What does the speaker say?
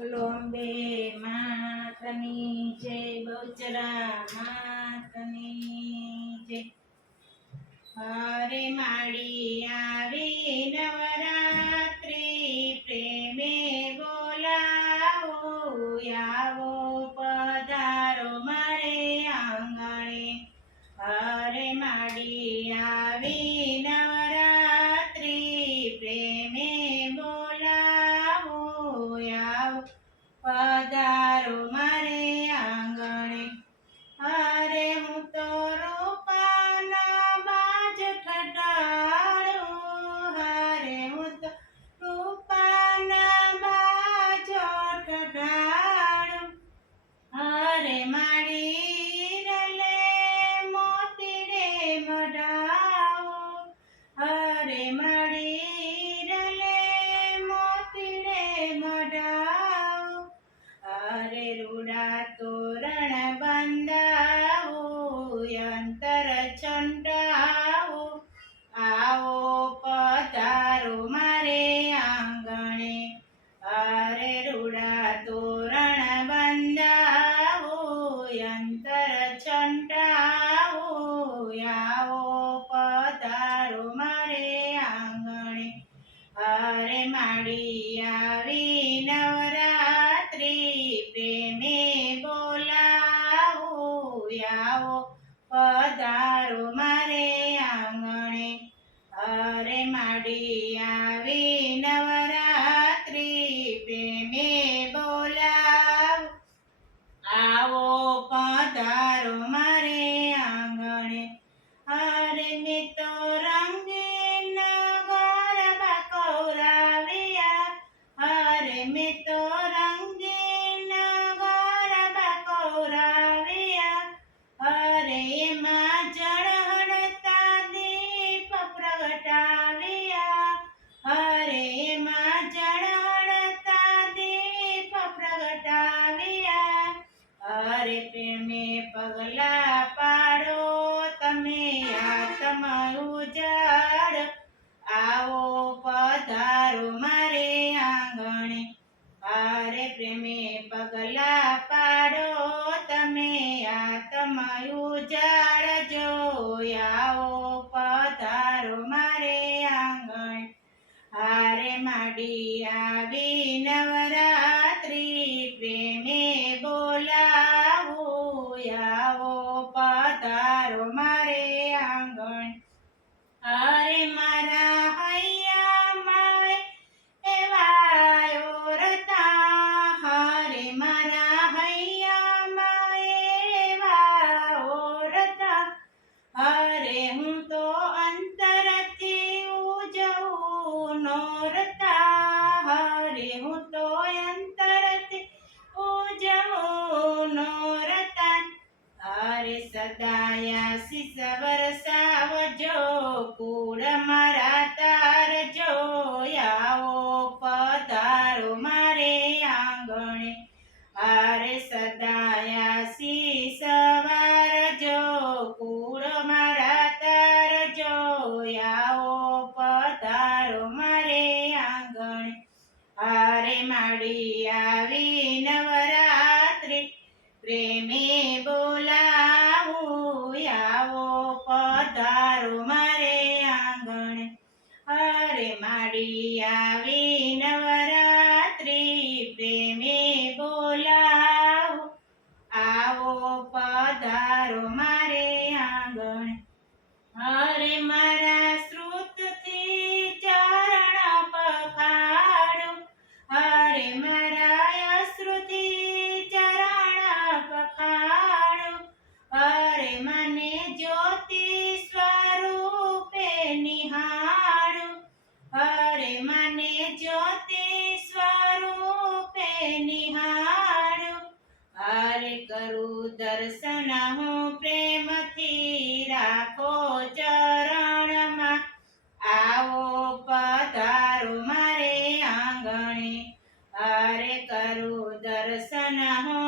બોલો અંબે માતની જય બહુચરા માતની જય. હરે માડી પધારો મારે આંગણે. અરે હું તો રૂપાના બાજ ઠઠાડું હરે હું તો રૂપાના બાજ ઠઠાડું હરે માડી રલે મોતી રે મઢાવો. હરે માડી પધારો મારે. આવો પધારો મારે આંગણે. અરે પ્રેમે પગલા પાડો તમે આત્મ ઉજાડજો આવો પધારો મારે આંગણે. હારે માડી આવી નવરાત્રી વરસાવજો કુળ મારા તાર જોયાઓ, પધારો મારે આંગણે. અરે સદાયા સી સવાર જો કુળ મારા તાર જોયાઓ, પધારો મારે આંગણે. હારે માડી આવી નવરાત્રિ પ્રેમે બોલાવું આવો માડી દર્શન હું પ્રેમથી રાખો ચરણમાં. આવો પધારો મારે આંગણે. હરે કરું દર્શન હું